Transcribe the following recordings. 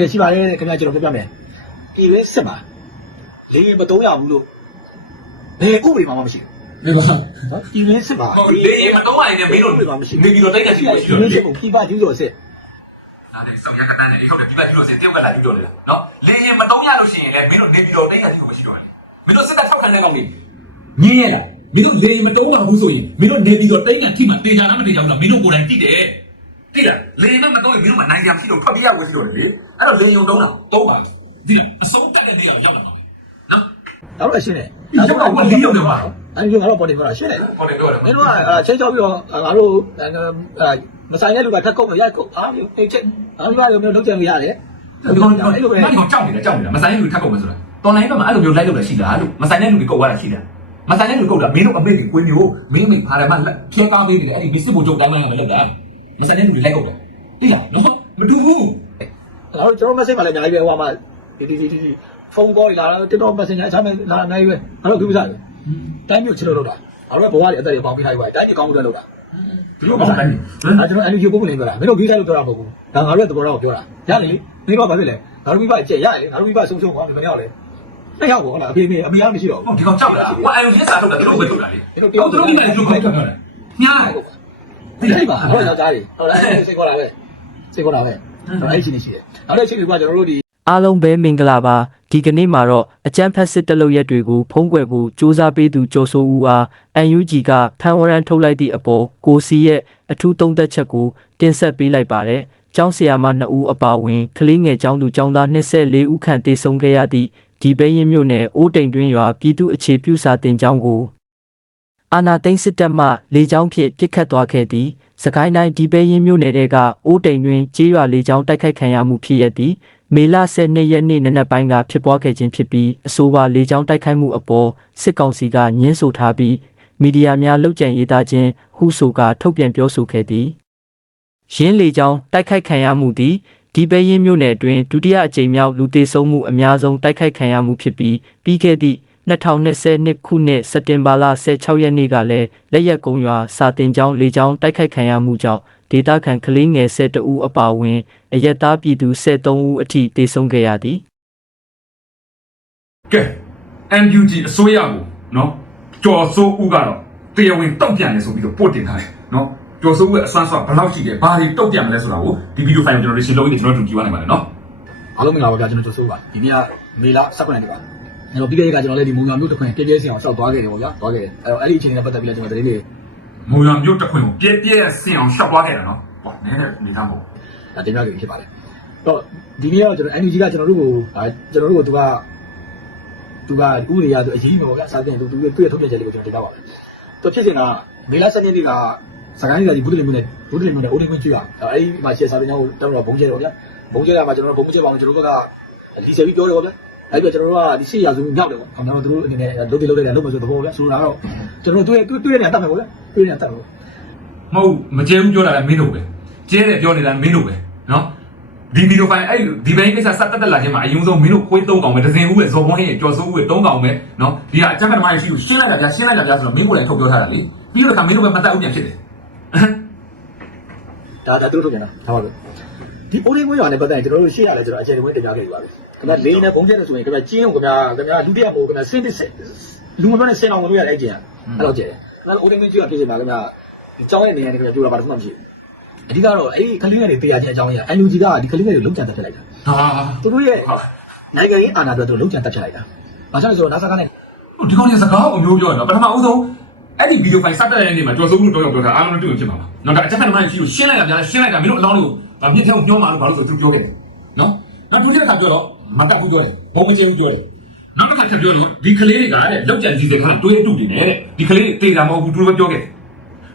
လေရှိပါတယ်တဲ့ခင်ဗျာကျွန်တော်ပြောပြမယ်ပြည်ရင်းစစ်မှာလေရင်မတုံးရဘူးလို့ဘယ်ဥပဒေမှမရှိဒီပါဘူးနော်ပြည်ရင်းစစ်မှာဟုတ်လေရင်မတော့ရင်လည်းမင်းတို့နေပြီးတော့တိုက်ကြရှိလို့ရှိပြည်ရတော့င်းစစ်ကိုပြည်ပကျူးကျော်စစ်ဒါနဲ့စောက်ရကတန်းနဲ့အေးဟုတ်တယ်ဒီဘက်ကျလို့စင်တယောက်ကလာပြီးတော့လေနော်လေရင်မတော့ရလို့ရှိရင်လည်းမင်းတို့နေပြီးတော့တိုက်ကြရှိလို့မရှိတော့ဘူးမင်းတို့စစ်တပ်ထောက်ခံတဲ့ကောင်တွေညင်းရလားမင်းတို့လေမတုံးပါဘူးဆိုရင်မင်းတို့နေပြီးတော့တိတ်ကန်ထိမှတေချာလားမတေချာဘူးလားမင်းတို့ကိုယ်တိုင်တိတယ် တိလားလေရင်မတော့ရင်မင်းတို့မနိုင်ကြမရှိတော့ဖတ်ပြရဝယ်ရှိတော့လေအဲ့တော့လေရင်တုံးတာတော့ပါဒီလားအဆုံးတက်တဲ့နေရာရောက်လာမှာပဲနော်ဒါတော့ရှင်းတယ်ဒီကတော့ကလေးရုံနဲ့ပါအဲ့ဒီကတော့ပေါ်တယ်ပြောတာရှင်းတယ်ဟုတ်တယ်ပြောတယ်မင်းတို့ကချင်းချောက်ပြီးတော့ငါတို့မဆိုင်တဲ့လူကထက်ကုန်ရရိုက်ကုန်အားမျိုးအိတ်ချက်အားမျိုးမျိုးလုံးချင်မရတယ်ဒီကောင်ဒီကောင်အဲ့လိုပဲကြောက်နေတာကြောက်နေတာမဆိုင်လူထပ်ကုန်မယ်ဆိုတာတော်လိုင်းတော့မှအဲ့လိုမျိုးလိုက်လို့လည်းရှိတာလို့မဆိုင်တဲ့လူတွေကုတ်သွားတာရှိတာမဆိုင်တဲ့လူကုတ်တာမင်းတို့အမေကြီးကိုမျိုးမင်းအမေဖာရမဖြဲကားပေးနေတယ်အဲ့ဒီမစ်စစ်ဘိုလ်ချုပ်တိုင်းမှမလုပ်တာ မဆိုင်တဲ့လူတွေလိုက်ကုတ်တယ်တိလားနော်မတူဘူးငါတို့ကျွန်တော် message မှာလည်းအများကြီးပဲဟိုမှာဒီဒီဒီဒီဖုန်းကောလာတော့ TikTok Messenger အချမ်းလာအများကြီးပဲငါတို့ကြည့်ပြစားတယ်တိုင်းမျိုးချစ်လို့လုပ်တာငါတို့ဘဝတွေအသက်တွေပေါင်းပြီးထားပြီတိုင်းမျိုးကောင်းမှုတွေလုပ်တာဒီလိုမဆိုင်ဘူးအဲကျွန်တော် NUG ကိုပုံနေပြောတာမင်းတို့ကြည့်ဆိုင်လို့ပြောတာမဟုတ်ဘူးဒါငါတို့ရဲ့သဘောထားကိုပြောတာရလေလေမင်းတို့ကဘာဖြစ်လဲငါတို့မိဘအကျက်ရလေငါတို့မိဘဆုံးရှုံးသွားပြီမင်းရောက်လေနှစ်ယောက်ပေါ့ဟုတ်လားအဖေမေအမေကမရှိတော့ဒီကောင်ကြောက်တာဟိုအယုံရစာထုတ်တာဒီလိုပဲထုတ်တာလေဘူးတော့တို့ဒီမှာလူခိုက်တော့တယ်ညား ဒီလိုက်ပါဟုတ်လားကြားတယ်ဟုတ်လားစိတ်ခေါ်တာပဲစိတ်ခေါ်တာပဲအဲ့ဒီချင်းရှိတယ်နောက်တစ်ချိန်ကကျွန်တော်တို့ဒီအားလုံးပဲမင်္ဂလာပါဒီကနေ့မှာတော့အကြမ်းဖက်စစ်တပ်လုပ်ရက်တွေကိုဖုံးကွယ်ဖို့စ조사ပေးသူကျော်စိုးဦးအား UNG ကဖန်ဝရန်ထုတ်လိုက်သည့်အပေါ်ကိုစီရဲ့အထူးသုံးသက်ချက်ကိုတင်ဆက်ပေးလိုက်ပါတယ်။ကျောင်းဆရာမ2ဦးအပါအဝင်ကလေးငယ်ကျောင်းသူကျောင်းသား24ဦးခန့်တေဆုံးခဲ့ရသည့်ဒီဘဲရင်မြို့နယ်အိုးတိမ်တွင်းရွာပြည်သူ့အခြေပြုစာတင်ကျောင်းကို အာနာသိန်းစစ်တပ်မှလေကြောင်းဖြင့်ပစ်ခတ်သွားခဲ့သည်စကိုင်းတိုင်းဒီဘဲရင်မြို့နယ်တဲကအိုးတိမ်တွင်ကြေးရွာလေကြောင်းတိုက်ခိုက်ခံရမှုဖြစ်ရသည်မေလ12ရက်နေ့နနက်ပိုင်းကဖြစ်ပွားခဲ့ခြင်းဖြစ်ပြီးအဆိုပါလေကြောင်းတိုက်ခိုက်မှုအပေါ်စစ်ကောင်စီကညှင်းဆိုထားပြီးမီဒီယာများလှုပ်ကြံရေးသားခြင်းဟုဆိုကထုတ်ပြန်ပြောဆိုခဲ့သည်ရင်းလေကြောင်းတိုက်ခိုက်ခံရမှုသည်ဒီပဲရင်မြို့နယ်အတွင်းဒုတိယအကြိမ်မြောက်လူသေဆုံးမှုအများဆုံးတိုက်ခိုက်ခံရမှုဖြစ်ပြီးပြီးခဲ့သည့် 2022ခုနှစ်စက်တင်ဘာလ16ရက်နေ့ကလည်းလက်ရက်ကုံရွာစာတင်ကျောင်းလေကြောင်းတိုက်ခိုက်ခံရမှုကြောင့်ဒေသခံကလေးငယ်12ဦးအပါအဝင်အရက်သားပြည်သူ73ဦးအထိတေဆုံးခဲ့ရသည်ကဲ MUG အစိုးရကိုနော်ကြော်စိုးဦးကတော့တရားဝင်တောက်ပြန်လဲဆိုပြီးတော့ပို့တင်ထားတယ်နော်ကြော်စိုးဦးရဲ့အစွမ်းစွာဘယ်လောက်ရှိတယ်ဘာတွေတောက်ပြန်မလဲဆိုတာကိုဒီဗီဒီယိုဖိုင်ကိုကျွန်တော်တို့ရှင်းလို့ရကျွန်တော်တို့ကြည့်ရနိုင်ပါတယ်နော်အားလုံးမင်္ဂလာပါဗျာကျွန်တော်ကျော်စိုးပါဒီနေ့ကမေလ19ရက်နေ့ပါ ကျွန်တော်ပြီးခဲ့တဲ့ကကျွန်တော်လည်းဒီမုံရွာမြို့တစ်ခွင်ပြည့်ပြည့်စင်အောင်ရှောက်သွားခဲ့တယ်ပေါ့ဗျာသွားခဲ့တယ်အဲ့တော့အဲ့ဒီအချိန်နဲ့ပတ်သက်ပြီးလည်းကျွန်တော်တတိလေးမုံရွာမြို့တစ်ခွင်ကိုပြည့်ပြည့်ဆင်အောင်ရှောက်သွားခဲ့တာနော်ဟောနည်းနည်းနေသားပေါ့ဒါတင်ပြခဲ့ဖြစ်ပါတယ်တော့ဒီနေ့ကတော့ကျွန်တော် NUG ကကျွန်တော်တို့ကိုကျွန်တော်တို့ကိုသူကသူကဥပဒေရသူအရေးမျိုးပေါ့ဗျာစာတင်သူသူရဲ့ထုတ်ပြန်ချက်လေးကိုကျွန်တော်တင်ပြပါမယ်သူဖြစ်စဉ်ကမေလ7ရက်နေ့ကစကိုင်းပြည်ကဘူးတလင်မြို့နဲ့ဘူးတလင်မြို့နဲ့အိုးတင်ခွင့်ကျွရအဲ့ဒီမှာရှယ်စာတင်ကြောင်းကိုတောင်းတော့ဘုံကျဲတော့ဗျာဘုံကျဲတာမှာကျွန်တော်တို့ဘုံကျဲပါအောင်ကျွန်တော်တို့ကလီဆယ်ပြီးပြောတယ်ပေါ့ဗျာ အဲ့ပြီးကျွန်တော်တို့ကဒီရှေ့ရာစုမြောက်တယ်ပေါ့ခင်ဗျားတို့တို့အနေနဲ့လုပ်တယ်လုပ်တယ်လုပ်မယ်ဆိုတော့ဘောဗျာဆိုတော့ကျွန်တော်တို့တွေ့တွေ့ရတဲ့တတ်မယ်ပေါ့ဗျာတွေ့ရတဲ့တတ်မယ်မဟုတ်မကျဲဘူးပြောတာလည်းမင်းတို့ပဲကျဲတယ်ပြောနေတာမင်းတို့ပဲနော်ဒီဗီဒီယိုဖိုင်အဲ့ဒီဘိုင်းကိစ္စစတက်တက်လာခြင်းမှာအရင်ဆုံးမင်းတို့ခွေးသုံးကောင်ပဲဒဇင်ဦးပဲဇော်ဘုန်းဟင်းရဲ့ကြော်စိုးဦးရဲ့သုံးကောင်ပဲနော်ဒီကအကြမ်းဖက်သမားရဲ့ရှိကိုရှင်းလိုက်တာဗျာရှင်းလိုက်တာဗျာဆိုတော့မင်းကိုယ်လည်းထုတ်ပြောထားတာလေပြီးတော့ခါမင်းတို့ပဲမတတ်ဘူးပြန်ဖြစ်တယ်ဒါဒါသူတို့ထုတ်ပြန်တာဒါပါပဲဒီအိုးရင်းဝင်းရွာနဲ့ပတ်သက်ရင်ကျွန်တော်တို့ရှေ့ရလဲကျွန်တော်အခြေအနေဝင်တင်ပြခဲ့ပြီပါပဲ ခင်ဗျာလေးနဲ့ဘုံကျဲတယ်ဆိုရင်ခင်ဗျာကျင်းကိုခင်ဗျာခင်ဗျာလူတယောက်ကိုခင်ဗျာစင်းတစ်ဆက်လူမပြောနဲ့ဆင်းအောင်ဝင်လို့ရတဲ့အကျင့်အဲ့လိုကျဲတယ်ခင်ဗျာအိုးရင်းဝင်းကျွေးဖြစ်နေတာခင်ဗျာဒီကြောင်းရဲ့နေရာနဲ့ခင်ဗျာပြောတာပါတော့မှမရှိဘူးအဓိကတော့အဲ့ဒီကလေးငယ်တွေတရားချင်းအကြောင်းကြီး NUG ကဒီကလေးငယ်တွေလုံးချန်တက်ဖြစ်လိုက်တာဟာသူတို့ရဲ့နိုင်ငံရေးအာဏာအတွက်သူလုံးချန်တက်ဖြစ်လိုက်တာဘာကြောင့်လဲဆိုတော့ NASA ကနဲ့ဒီကောင်ကြီးစကားအမျိုးပြောရနော်ပထမအဦးဆုံးအဲ့ဒီဗီဒီယိုဖိုင်စတက်တဲ့နေ့မှာကြော်စိုးဦးတို့တော့ပြောတာအားလုံးတွေ့ရင်ဖြစ်မှာပါနော်ဒါအကြမ်းဖက်သမားရဲ့ရှိကိုရှင်းလိုက်တာဗျာရှင်းလိုက်တာမင်းတို့အလောင်းတွေကိုမြင့်ထဲကိုညှောမှာလို့ဘာလို့ဆိုသူပြောခဲ့တယ်နော်နောက်ဒုတိယတစ်ခါပြောတော့ မတတ်ဘူးပြောတယ်ဘုံမကျင်းဘူးပြောတယ်နောက်တစ်ခါချက်ပြောတော့ဒီကလေးတွေကတဲ့လောက်ကြံစီစကားတွေးအတူတင်နေတဲ့ဒီကလေးတွေတေးတာမဟုတ်ဘူးသူတို့ပဲပြောခဲ့တယ်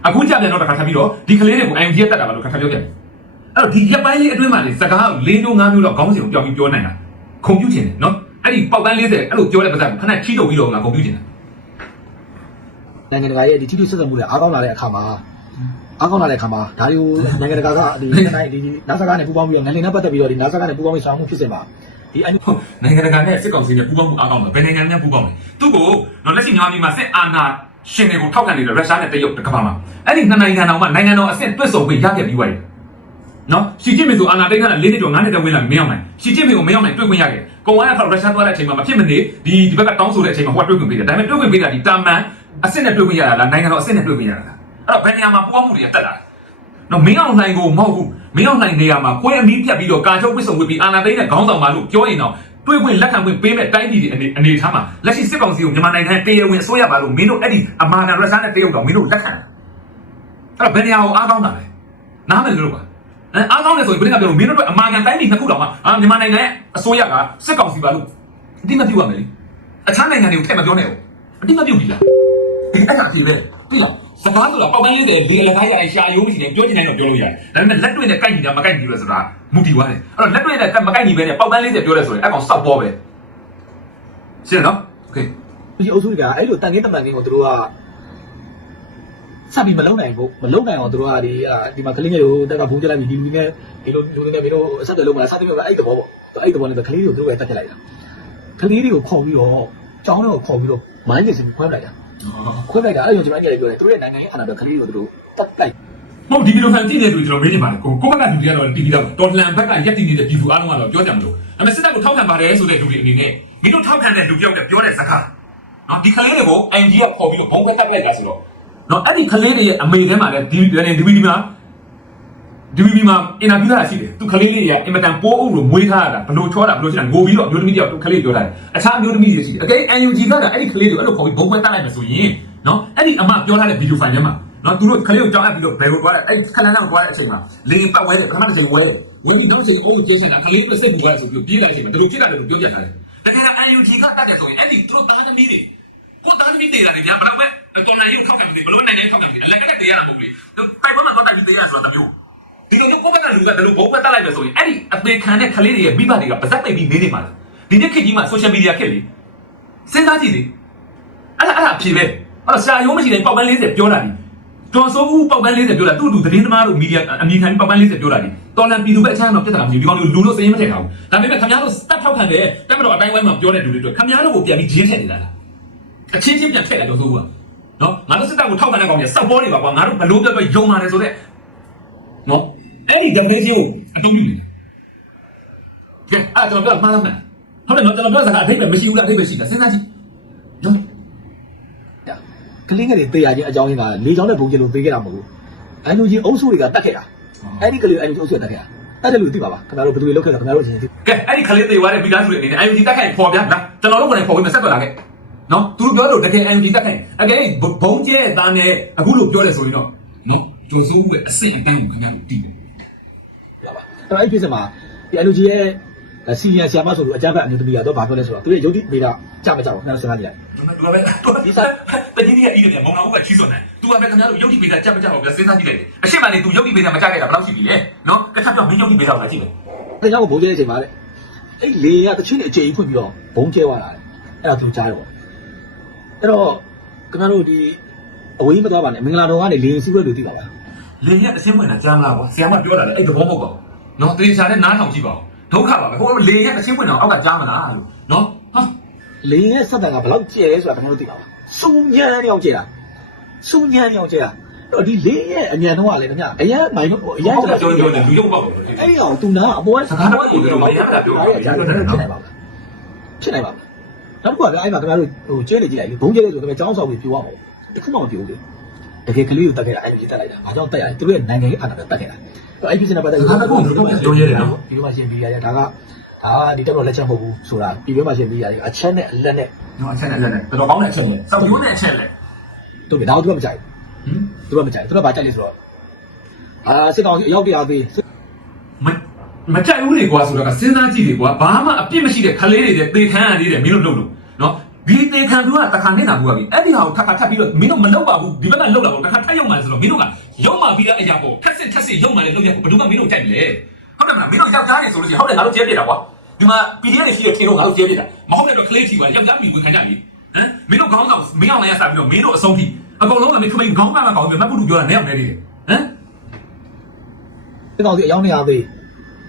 အခုကြပြန်တော့တစ်ခါထပ်ပြီးတော့ဒီကလေးတွေကို IMG တက်တာပါလို့ခါထပ်ပြောခဲ့တယ်အဲ့တော့ဒီရက်ပိုင်းလေးအတွင်းမှာလေစကား၄မျိုး၅မျိုးတော့ခေါင်းစဉ်ကိုပြောင်းပြီးပြောနိုင်တာခုံပြူချင်တယ်နော်အဲ့ဒီပေါက်တန်း40အဲ့လိုပြောတဲ့ပါးစပ်ခဏချီတုပ်ပြီးတော့ငါခုံပြူချင်တယ်နိုင်ငံတကာရဲ့ဒီထိထိဆက်ဆက်မှုတွေအားကောင်းလာတဲ့အခါမှာအားကောင်းလာတဲ့အခါမှာဒါတွေကိုနိုင်ငံတကာကဒီနိုင်ငံဒီ NASA ကနဲ့ပူးပေါင်းပြီးတော့နိုင်ငံနဲ့ပတ်သက်ပြီးတော့ဒီ NASA ကနဲ့ပူးပေါင်းပြီးဆောင်မှုဖြစ်စင်ပါ ဒီ NUG ဟုတ်နိုင်ငံတကာနဲ့စစ်ကောင်စီနဲ့ပူးပေါင်းမှုအားကောင်းတယ်ဘယ်နိုင်ငံနဲ့ပူးပေါင်းလဲသူ့ကိုတော့လက်ရှိမြန်မာပြည်မှာစစ်အာဏာရှင်တွေကိုထောက်ခံနေတဲ့ရုရှားနဲ့တရုတ်တကမ္ဘာမှာအဲ့ဒီနှစ်နိုင်ငံတော်မှနိုင်ငံတော်အဆင့်တွတ်ဆုံပြီးရခဲ့ပြီးသွားတယ်နော်ရှီကျင့်မေဆိုအာနာတိတ်ခါ၄နှစ်ကျော်၅နှစ်တောင်ဝင်လာမင်းအောင်နိုင်ရှီကျင့်မေကိုမင်းအောင်နိုင်တွေ့ခွင့်ရတယ်ကုံဝါရခါရုရှားသွားတဲ့အချိန်မှာမဖြစ်မနေဒီဒီဘက်ကတောင်းဆိုတဲ့အချိန်မှာဟိုကတွေ့ခွင့်ပေးတယ်ဒါပေမဲ့တွေ့ခွင့်ပေးတာဒီတာမန်အစ်စ်နဲ့တွေ့ခွင့်ရတာလားနိုင်ငံတော်အစ်စ်နဲ့တွေ့ခွင့်ရတာလားအဲ့တော့ဘယ်နေရာမှာပူပေါင်းမှုတွေတက်လာလဲ နော်မင်းအောင်နိုင်ကိုမဟုတ်ဘူးမင်းအောင်နိုင်နေရာမှာခွဲအမီးဖြတ်ပြီးတော့ကာချုပ်ဝစ်စုံဝစ်ပြီးအာနာတိတ်နဲ့ခေါင်းဆောင်ပါလို့ပြောရင်တော့တွေ့ခွင့်လက်ခံခွင့်ပေးမဲ့တိုင်းပြည်တွေအနေအနေထားမှာလက်ရှိစစ်ကောင်စီကိုမြန်မာနိုင်ငံတရားဝင်အစိုးရပါလို့မင်းတို့အဲ့ဒီအမာနာရုရှားနဲ့တရုတ်တော်မင်းတို့လက်ခံတယ်အဲ့တော့ဘယ်နေရာကိုအားကောင်းတာလဲနားမယ်လို့ပါအဲအားကောင်းတယ်ဆိုရင်ဘယ်နေရာပြောလို့မင်းတို့အတွက်အမာကန်တိုင်းပြည်နှစ်ခုတောင်မှအာမြန်မာနိုင်ငံရဲ့အစိုးရကစစ်ကောင်စီပါလို့အတိမပြုတ်ရမယ်လေအခြားနိုင်ငံတွေကိုထည့်မပြောနဲ့ဘူးအတိမပြုတ်ပြီလားအဲ့ဒါအဖြစ်ပဲပြီလား စကားဆိုတာပေါက်ပန်းလေးတယ်လေအလကားရရင်ရှာယိုးမရှိရင်ပြောချင်တယ်တော့ပြောလို့ရတယ်ဒါပေမဲ့လက်တွေ့နဲ့ကိုက်ညီတာမကိုက်ညီဘူးဆိုတာမူတည်သွားတယ်အဲ့တော့လက်တွေ့နဲ့မကိုက်ညီပဲနဲ့ပေါက်ပန်းလေးတယ်ပြောတယ်ဆိုရင်အဲ့ကောင်စောက်ပေါ်ပဲရှင်းနော်โอเค ဒီအုပ်စုတွေကအဲ့လိုတန်ခင်းတမန်ခင်းကိုသူတို့ကစပြီးမလုံနိုင်ဘူးမလုံနိုင်အောင်သူတို့ကဒီဒီမှာကလေးတွေကိုတက်ကဘုံကျလိုက်ပြီးဒီလူနဲ့ဒီလိုလူတွေနဲ့မင်းတို့အဆက်တွေလုံးမလားစသဖြင့်အဲ့တဘောပေါ့အဲ့တဘောနဲ့ကလေးတွေကိုသူတို့ပဲတက်ပြလိုက်တာကလေးတွေကိုခေါ်ပြီးတော့ကျောင်းတွေကိုခေါ်ပြီးတော့မိုင်းနေစခွဲလိုက်တာ ခွဲလိုက်တာအဲ့လိုကျွန်တော်ညနေပြောတယ်သူတို့ရဲ့နိုင်ငံရေးအာဏာတော့ကလေးတွေကိုသူတို့တက်လိုက်မဟုတ်ဒီဗီဒီယိုဖန်ကြည့်နေသူကျွန်တော်မေးနေပါတယ်ကိုကိုဘက်ကလူတွေကတော့တီဗီတော့တော်လန်ဘက်ကရက်တည်နေတဲ့ပြည်သူအားလုံးကတော့ပြောကြမလို့ဒါပေမဲ့စစ်တပ်ကိုထောက်ခံပါတယ်ဆိုတဲ့လူတွေအနေနဲ့မင်းတို့ထောက်ခံတဲ့လူပြောက်တဲ့ပြောတဲ့စကားနော်ဒီကလေးတွေကို NG ကပေါ်ပြီးတော့ဘုံဘက်တက်လိုက်တာဆိုတော့နော်အဲ့ဒီကလေးတွေရဲ့အမေထဲမှာလည်းဒီဒီဗီဒီမှာ ဒီဗီဒီမှာအင်တာဗျူးတာရှိတယ်သူကလေးလေးတွေကအင်မတန်ပိုးအုပ်လို့မွေးထားတာဘလို့ချောတာဘလို့ရှိတာငိုပြီးတော့အမျိုးသမီးတယောက်ကလေးပြောတာအခြားအမျိုးသမီးတွေရှိတယ်အကဲ NUG ကအဲ့ဒီကလေးတွေအဲ့လိုခေါ်ပြီးဘုံဘက်တက်လိုက်မယ်ဆိုရင်နော်အဲ့ဒီအမပြောထားတဲ့ဗီဒီယိုဖိုင်ထဲမှာနော်သူတို့ကလေးကိုကြောက်အပ်ပြီးတော့ဘယ်ကိုသွားလဲအဲ့ဒီခဏလောက်သွားတဲ့အချိန်မှာလေပတ်ဝဲတယ်ပထမတစ်ချိန်ဝဲဝဲပြီးနောက်ချိန်အိုးကျင်းစင်ကလေးတွေစိတ်ပူသွားတယ်ဆိုပြီးပြေးလိုက်ချိန်မှာသူတို့ဖြစ်တာလည်းပြောပြထားတယ်တကယ်က NUG ကတတ်တယ်ဆိုရင်အဲ့ဒီသူတို့သားသမီးတွေကိုသားသမီးတေးတာတွေဗျာဘယ်တော့ပဲတော်နိုင်ရုပ်ထောက်ခံပြီးဘလို့နိုင်နိုင်ထောက်ခံပြီးအလက်ကတက်တေးရတာမဟုတ်ဘူးလေတိုက်ပွဲမှာတော့တိုက်ပြီးတေးရဆိုတာတမျိုး ဒီလိုမျိုးကိုယ့်ဘက်ကလူကဘယ်လိုဘုံဘက်တက်လိုက်မယ်ဆိုရင်အဲ့ဒီအသေးခံတဲ့ကလေးတွေရဲ့မိဘတွေကပါဇက်ပိတ်ပြီးနေနေမှာလားဒီနေ့ခေတ်ကြီးမှာ social media ခေတ်လေစဉ်းစားကြည့်လေအဲ့ဒါအဲ့ဒါအဖြစ်ပဲအဲ့တော့စာရုံးမရှိတဲ့ပေါက်ပန်း40ပြောတာဒီတော်စိုးဦးပေါက်ပန်း40ပြောတာသူ့တူသတင်းသမားတို့မီဒီယာအမီခံပေါက်ပန်း40ပြောတာဒီတော်လန်ပြည်သူပဲအချမ်းတော့ပြဿနာမရှိဘူးဒီကောင်လူလူလို့စရင်မထည့်ထားဘူးဒါပေမဲ့ခင်ဗျားတို့စတက်ထောက်ခံတဲ့တက်မတော်အတိုင်းဝိုင်းမှာပြောတဲ့လူတွေတို့ခင်ဗျားတို့ကိုပြန်ပြီးဂျင်းထည့်နေတာလားအချင်းချင်းပြန်ထည့်လိုက်တော့စိုးဦးကနော်ငါတို့စစ်တပ်ကိုထောက်ခံတဲ့ကောင်ကြီးစောက်ပေါ်နေပါကွာငါတို့ဘလို့ပြောပြောယုံပါတယ်ဆိုတော့နော် အဲ့ဒီ definition ကိုအတုံးပြုနေတာကဲအဲ့ကျွန်တော်ပြောမှားလားမဟုတ်တယ်နော်ကျွန်တော်ပြောစကားအထိပ္ပယ်မရှိဘူးလားအထိပ္ပယ်ရှိလားစဉ်းစားကြည့်နော်ကလေးငယ်တွေတေးရခြင်းအကြောင်းရင်းကလေချောင်းနဲ့ဘုံကျလို့ပေးခဲ့တာမဟုတ်ဘူးအန်ယူဂျီအုပ်စုတွေကတတ်ခဲ့တာအဲ့ဒီကလေးအန်ယူဂျီအုပ်စုကတတ်ခဲ့တာတတ်တယ်လို့သိပါပါခင်ဗျားတို့ဘယ်သူတွေလောက်ခဲ့တာခင်ဗျားတို့ချင်းသိကဲအဲ့ဒီခလေးသေးသွားတဲ့မိသားစုတွေအနေနဲ့ IUG တက်ခိုင်ပေါ်ပြလာကျွန်တော်တို့ကနေပေါ်ပြီးမဆက်သွယ်လာခဲ့နော်သူတို့ပြောလို့တကယ် IUG တက်ခိုင်အကယ်ဘုံကျဲသားနဲ့အခုလို့ပြောတယ်ဆိုရင်တော့နော်ကျော်စိုးဦးရဲ့အဆင့်အတန်းကိုခင်ဗျားတို့တည်တယ်ရပါ အဲ့တော့အဲ့ဒီဖြစ်စမှာဒီအန်ယူဂျီရဲ့စီနီယာဆီယာမဆိုလို့အကြမ်းဖက်အမျိုးသမီးကတော့ဘာပြောလဲဆိုတော့သူရဲ့ယုတ်တိမေတာကြမကြဘူးခင်ဗျားတို့စဉ်းစားကြည့်လိုက်သူကပဲသူကဒီစားတကြီးကြီးရဲ့ဤတယ်မုံနာဦးကချီးစွန်တယ်သူကပဲခင်ဗျားတို့ယုတ်တိပေတာကြက်မကြအောင်ပြစဉ်းစားကြည့်လိုက်အရှိမနေသူယုတ်တိပေတာမကြခဲ့တာဘယ်လောက်ရှိပြီလဲနော်ကထပ်ပြောမင်းယုတ်တိပေတာကိုလာကြည့်မယ်ဒါကြောင့်ဘုံကျဲတဲ့အချိန်မှာလေအဲ့လေကတချင်းအချိန်ဖွင့်ပြီးတော့ဘုံကျဲသွားတာအဲ့ဒါသူကြားရောအဲ့တော့ခင်ဗျားတို့ဒီအဝေးမသွားပါနဲ့မင်္ဂလာတော်ကနေလေစီးပွဲလို့သိပါလားလေရက်အစင်းဝင်တာကြားမလားကွာဆရာမပြောတာလေအဲ့သဘောမဟုတ်ပါဘူး နော်တေချာနဲ့နားထောင်ကြည့်ပါဦးဒုက္ခပါပဲဟိုလေရက်အစင်းဝင်တော့အောက်ကကြားမလားလို့နော်ဟာလေရဲ့စက်တန်ကဘယ်လောက်ကျဲလဲဆိုတာခင်ဗျားတို့သိပါလားစူညံနေအောင်ကျဲတာစူညံနေအောင်ကျဲတာအဲ့တော့ဒီလေရဲ့အမြန်တော့ကလည်းခင်ဗျာအရင်မိုင်တော့အရင်ဟုတ်ကဲ့ကြောကြောနဲ့လူရုပ်ပေါက်တယ်အဲ့ဒီအောင်သူနာအပေါ်ကစကားတော့ကိုပြောမရတာပြောအဲ့ဒါကြာတယ်ဖြစ်နိုင်ပါမလားဖြစ်နိုင်ပါမလားနောက်တစ်ခုကလည်းအဲ့မှာခင်ဗျားတို့ဟိုကျဲနေကြည့်လိုက်ဘုံကျဲနေဆိုတော့ကျောင်းဆောင်ပြီးပြိုရမှာတခုမှမပြိုဘူးလေ တကယ်ကလေးကိုတက်ခဲ့တာအဲ့ဒီတက်လိုက်တာဘာကြောင့်တက်ရလဲသူတို့ရဲ့နိုင်ငံရေးအာဏာပဲတက်ခဲ့တာအဲ့ဒီဖြစ်နေတာပတ်သက်ပြီးဒီမှာရှင်းပြီးရတယ်ဒါကဒါကဒီတက်တော့လက်ချက်မဟုတ်ဘူးဆိုတာဒီဘက်မှာရှင်းပြီးရတယ်အချက်နဲ့အလက်နဲ့နော်အချက်နဲ့လက်နဲ့တော်တော်ကောင်းတဲ့အချက်နဲ့စောက်ရိုးနဲ့အချက်လက်တို့ပြီဒါတို့ကမကြိုက်ဟင်ဘူးတို့ကမကြိုက်ဘူးတို့ကဘာကြိုက်လဲဆိုတော့အာစစ်ကောင်အရောက်တရားသေးမမကြိုက်ဘူးလေကွာဆိုတော့စဉ်းစားကြည့်လေကွာဘာမှအပြစ်မရှိတဲ့ခလေးတွေတဲ့သေခံရသေးတယ်မင်းတို့လုပ်လို့နော် ဒီသေခံသူကတခါနေတာဘူးကပြီအဲ့ဒီဟာကိုထပ်ခါထပ်ပြီးတော့မင်းတို့မလုပ်ပါဘူးဒီဘက်ကလုပ်တာပေါ့တခါထပ်ရုံမှဆိုတော့မင်းတို့ကရုံမှပြီးတဲ့အရာပေါ့ထက်စစ်ထက်စစ်ရုံမှလည်းလုပ်ရဘယ်သူမှမင်းတို့ကြိုက်လေဟုတ်တယ်မလားမင်းတို့ယောက်ျားတွေဆိုလို့ရှိရင်ဟုတ်တယ်ငါတို့ကျဲပြတာကွာဒီမှာ PDF တွေရှိတဲ့ထေတော့ငါတို့ကျဲပြတာမဟုတ်တဲ့တော့ကလေးထီပါယောက်ျားမိဝင်ခံကြပြီဟမ်မင်းတို့ခေါင်းဆောင်မင်းအောင်လည်းရစားပြီးတော့မင်းတို့အဆုံးထိအကုန်လုံးကမင်းခမိန်ခေါင်းကမှကောင်းပြီမတ်ပုတူပြောတာနဲ့အောင်နေတယ်ဟမ်စစ်ကောင်စီအရောက်နေရသေး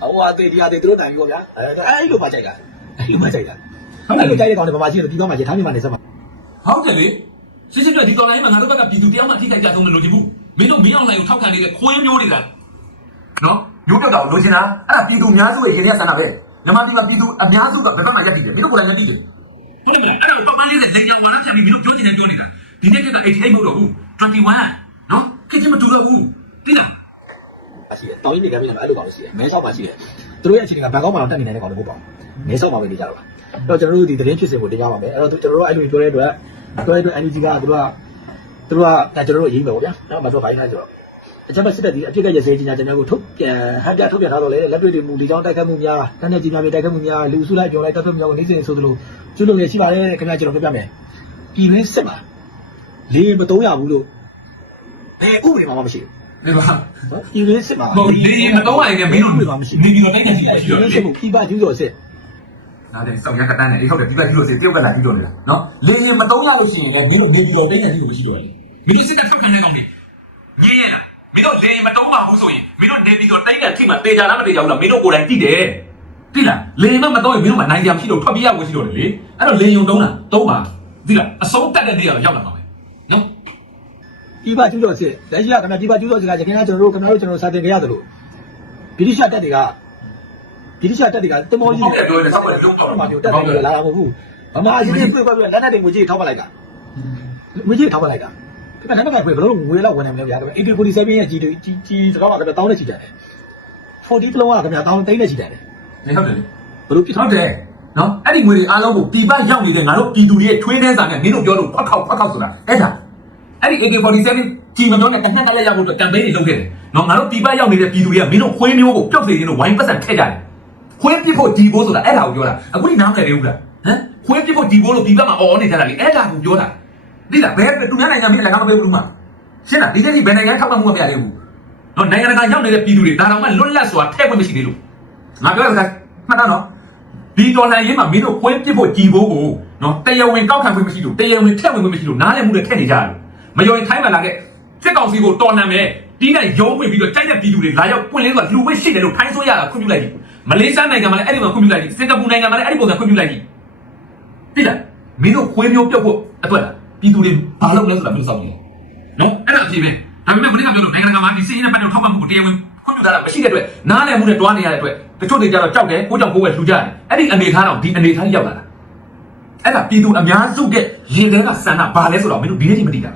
ဟိုဟာသေးဒီဟာသေးတို့နိုင်ပြီပေါ့ဗျာအဲအဲ့လိုမှကြိုက်တာအဲ့လိုမှကြိုက်တာ အဲ့လိုကြိုက်တဲ့ကောင်တွေဘာမှရှိလို့ဒီကောင်မှရထားမြမှာနေစမ်းပါဟုတ်တယ်လေရှင်းရှင်းပြောဒီတော်လိုင်းမှာငါတို့ဘက်ကပြည်သူတယောက်မှထိခိုက်ကြဆုံးမလို့ဒီဘူးမင်းတို့မင်းအောင်လိုင်းကိုထောက်ခံနေတဲ့ခွေးမျိုးတွေကနော်မျိုးပြောက်တာကိုလိုချင်တာအဲ့ဒါပြည်သူအများစုရဲ့ရင်ထဲဆန္ဒပဲမြန်မာပြည်မှာပြည်သူအများစုကဘယ်ဘက်မှာရပ်တည်တယ်မင်းတို့ကိုယ်တိုင်ရပ်တည်တယ်ဟုတ်တယ်မလားအဲ့တော့ပမားလေးတဲ့လိန်ညာဝါဒဖြတ်ပြီးမင်းတို့ပြောချင်တယ်ပြောနေတာဒီနေ့က88မဟုတ်တော့ဘူး21နော်ခက်ချင်းမတူတော့ဘူးသိလားရှိတယ်တောင်းကြီးနေကမ်းပြီးတော့အဲ့လိုကောင်လို့ရှိတယ်မဲဆောက်မှာရှိတယ် သူတို့ရဲ့အခြေအနေကဘန်ကောက်မှာတော့တက်နေနေတဲ့ကောင်တွေမဟုတ်ပါဘူးမဲဆောက်မှာပဲနေကြတော့ပါအဲ့တော့ကျွန်တော်တို့ဒီသတင်းဖြစ်စဉ်ကိုတင်ပြပါမယ်အဲ့တော့ကျွန်တော်တို့အဲ့လိုပြောတဲ့အတွက်ပြောတဲ့အတွက် NUG ကသူတို့ကသူတို့ကကျွန်တော်တို့ရေးမယ်ပေါ့ဗျာနော်မတော်ဘာကြီးလဲဆိုတော့အချက်မဲ့စစ်တပ်ဒီအပြစ်ကရစေချင်ကြကျွန်တော်ကိုထုတ်ပြန်ဟန်ပြထုတ်ပြန်ထားတော့လေလက်တွေ့တွေမူလီကြောင်းတိုက်ခတ်မှုများတန်းတဲ့ကြီးများတွေတိုက်ခတ်မှုများလူစုလိုက်ပြောလိုက်တပ်ဖက်များကိုနေစဉ်ဆိုသလိုကျွလို့ရရှိပါတယ်ခင်ဗျာကျွန်တော်ပြပြမယ်ပြည်ရင်းစစ်မှာလေမတုံးရဘူးလို့ဘယ်ဥပဒေမှမရှိဘူး ဒီပါနော်ပြည်ရင်းစစ်မှာဟိုလေရင်မတော့ရင်လည်းမင်းတို့ဥပဒေမှမရှိနေပြီးတော့တိုင်းနေရှိဘူးရှိပြည်တော့ရင်းစစ်ကိုပြပကျူးတော်စစ်နားတယ်စောင့်ရကတန်းနဲ့အေးဟုတ်တယ်ဒီဘက်ကြီးလို့စေတယောက်ကလာပြီးတော့နေတာနော်လေရင်မတုံးရလို့ရှိရင်လည်းမင်းတို့နေပြီးတော့တိုင်းနေရှိလို့မရှိတော့လေမင်းတို့စစ်တပ်ထောက်ခံတဲ့ကောင်တွေညင်းရလားမင်းတို့လေရင်မတုံးပါဘူးဆိုရင်မင်းတို့နေပြီးတော့တိုင်းနေထိမှတေချာလားမတေချာဘူးလားမင်းတို့ကိုယ်တိုင်သိတယ်သိလားလေရင်မတော့ရင်မင်းတို့မှနိုင်ကြမရှိတော့ထွက်ပြေးရဖို့ရှိတော့လေအဲ့တော့လေရင်တုံးတာတုံးပါသိလားအဆုံးတက်တဲ့နေရာတော့ရောက်လာပါမယ်နော် ပြပကျူးတော်စစ်လက်ရှိကခင်ဗျပြပကျူးတော်စစ်ကရခိုင်ကကျွန်တော်တို့ခင်ဗျားတို့ကျွန်တော်စာတင်ကြရသလိုဗြိတိရှတပ်တွေကဗြိတိရှတပ်တွေကတမောကြီးဟုတ်တယ်ပြောတယ်ဆောက်တယ်ရုံးတော့ဘာမျိုးတက်တယ်လာတာမဟုတ်ဘူးဗမာအရင်ကပြေကွက်ပြီးလက်နက်တွေငွေကြီးထောက်ပလိုက်တာငွေကြီးထောက်ပလိုက်တာဒီကနေ့ကပြေဘယ်လိုငွေလောက်ဝင်နေမလဲဗျာခင်ဗျ8047 ရဲ့ကြီးကြီးကြီးစကားကခင်ဗျတောင်းနေချီတယ်40လုံးကခင်ဗျတောင်းသိန်းနဲ့ချီတယ်နေဟုတ်တယ်ဘယ်လိုဖြစ်ဟုတ်တယ်နော်အဲ့ဒီငွေတွေအားလုံးကိုပြည်ပရောက်နေတဲ့ငါတို့ပြည်သူတွေရဲ့ထွေးနှဲစာနဲ့မင်းတို့ပြောလို့ဖွက်ခောက်ဖွက်ခောက်ဆိုတာအဲ့ဒါ အဲ့ဒီ AK47 ကြီးမတော်နဲ့တနက်တရက်ရောက်ဖို့ကမ်ပိန်းတွေလုပ်ခဲ့တယ်နော်ငါတို့ပြည်ပရောက်နေတဲ့ပြည်သူတွေကမင်းတို့ခွေးမျိုးကိုပျောက်စေခြင်းလို့ဝိုင်းပတ်စံထည့်ကြတယ်ခွေးပြစ်ဖို့ဒီဘိုးဆိုတာအဲ့ဒါကိုပြောတာအခုဒီနားမလည်သေးဘူးလားဟမ်ခွေးပြစ်ဖို့ဒီဘိုးလို့ပြည်ပမှာအော်နေကြတာလေအဲ့ဒါကိုပြောတာဒီလားဘယ်သူများနိုင်ငံပြည်လည်းကားမပေးဘူးမှာရှင်းလားဒီနေ့ဒီဘယ်နိုင်ငံထောက်မှမှုမပြရသေးဘူးနော်နိုင်ငံတကာရောက်နေတဲ့ပြည်သူတွေဒါတော့မှလွတ်လပ်စွာထည့်ခွင့်မရှိသေးလို့ငါပြောရစကားမှတ်တော့နော်ဒီတော်လှန်ရေးမှာမင်းတို့ခွဲပစ်ဖို့ကြည်ဖို့ကိုနော်တရားဝင်ကောက်ခံခွင့်မရှိလို့တရားဝင်ထည့်ဝင်ခွင့်မရှိလို့နားလည်မှုနဲ့ထည့်နေကြတယ် မယုံရင်ထိုင်းမှာလာခဲ့စစ်ကောင်စီကိုတော်လှန်မယ်ဒီနဲ့ရုံးဝင်ပြီးတော့ကြိုက်တဲ့ပြည်သူတွေလာရောက်ပွင့်လင်းစွာလူဝိရှိတယ်လို့ထိုင်းဆိုရတာခွင့်ပြုလိုက်ပြီမလေးရှားနိုင်ငံမှာလည်းအဲ့ဒီမှာခွင့်ပြုလိုက်ပြီစင်ကာပူနိုင်ငံမှာလည်းအဲ့ဒီပုံစံခွင့်ပြုလိုက်ပြီတိလားမင်းတို့ခွေးမျိုးပြုတ်ဖို့အတွက်ပြည်သူတွေဘာလုပ်လဲဆိုတာမင်းတို့စောင့်နေနော်အဲ့ဒါအဖြစ်ပဲဒါပေမဲ့ဘယ်နည်းကပြောလို့နိုင်ငံတကာမှာဒီစီးရင်နဲ့ပတ်သက်ထောက်မှတ်မှုကိုတရားဝင်ခွင့်ပြုထားတာမရှိတဲ့အတွက်နားလည်မှုနဲ့တွားနေရတဲ့အတွက်တချို့တွေကြတော့ကြောက်တယ်ကိုကြောင့်ကိုယ်ပဲလှူကြတယ်အဲ့ဒီအနေထားတော့ဒီအနေထားကြီးရောက်လာတာအဲ့ဒါပြည်သူအများစုတဲ့ရေထဲကဆန္ဒဘာလဲဆိုတော့မင်းတို့ဒီနေ့ထိမသိတာ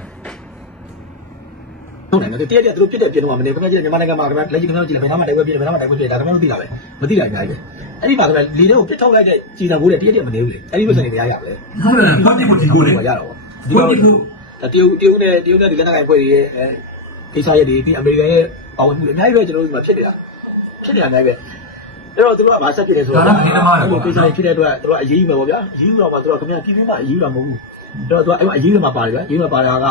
ဟုတ်တယ်မတည့်တည့်သူတို့ပြစ်တဲ့ပြစ်တော့မနေခင်ဗျကြည့်မြန်မာနိုင်ငံမှာခင်ဗျလက်ရှိခင်ဗျကြည့်ဘယ်နားမှာတိုက်ပွဲပြစ်ဘယ်နားမှာတိုက်ပွဲပြစ်ဒါခင်ဗျတို့သိတာပဲမသိတာအများကြီးပဲအဲ့ဒီမှာခင်ဗျလီတွေကိုပြစ်ထုတ်လိုက်တဲ့ကြီးတာဘိုးတဲ့တည့်တည့်မနေဘူးလေအဲ့ဒီလိုဆိုရင်တရားရပါလေဟုတ်တယ်ဘာဖြစ်ဖို့ဒီကိုလေရတော့ဒီလိုတရုတ်တရုတ်နဲ့တရုတ်နဲ့ဒီလက်နက်ကိုင်ဖွဲ့တွေရဲ့အဲကိစ္စရဲ့ဒီဒီအမေရိကန်ရဲ့ပါဝင်မှုအများကြီးပဲကျွန်တော်တို့ဒီမှာဖြစ်နေတာဖြစ်နေအများကြီးပဲအဲ့တော့သူတို့ကမဆက်ဖြစ်နေဆိုတော့ကိစ္စဖြစ်တဲ့အတွက်သူတို့အရေးယူမှာပေါ့ဗျာအရေးယူတော့မှသူတို့ခင်ဗျပြည်ပမှာအရေးယူတာမဟုတ်ဘူးအဲ့တော့သူကအဲ့မှာအရေးယူမှာပါတယ်ဗျာအရေးယူမှာပါတာက